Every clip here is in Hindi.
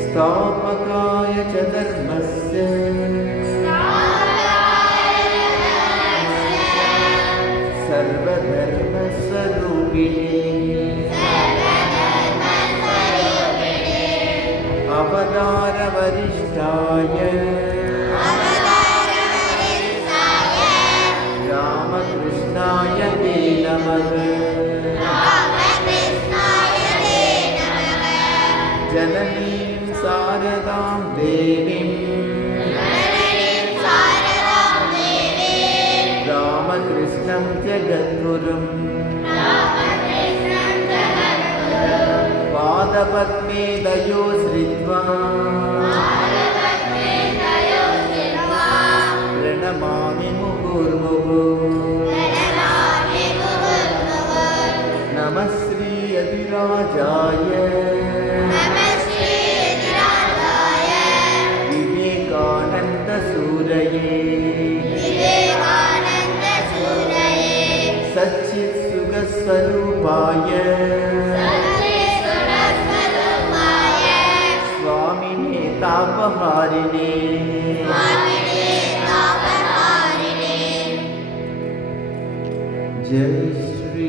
स्थापकाय च धर्मस्य सर्वधर्मस्वरूपिणे अवतारवरिष्ठाय रामकृष्णाय ते नमः। जननीं शारदां देवीं रामकृष्णं जगद्गुरुं पादपद्मे दयो श्रित्वा प्रणमामि मुहुर्मुहुः। नमः श्री यतिराजाय विवेकानन्दसूरये सच्चित्सुखस्वरूपाय स्वामिने तापहारिणे। जय श्री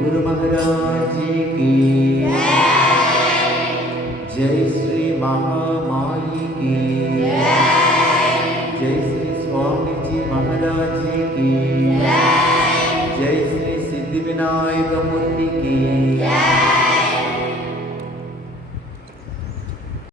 गुरु महाराज की जय श्री महामाई की जय श्री स्वामी जी महाराज की जय श्री सिद्धिविनायक मूर्ति की।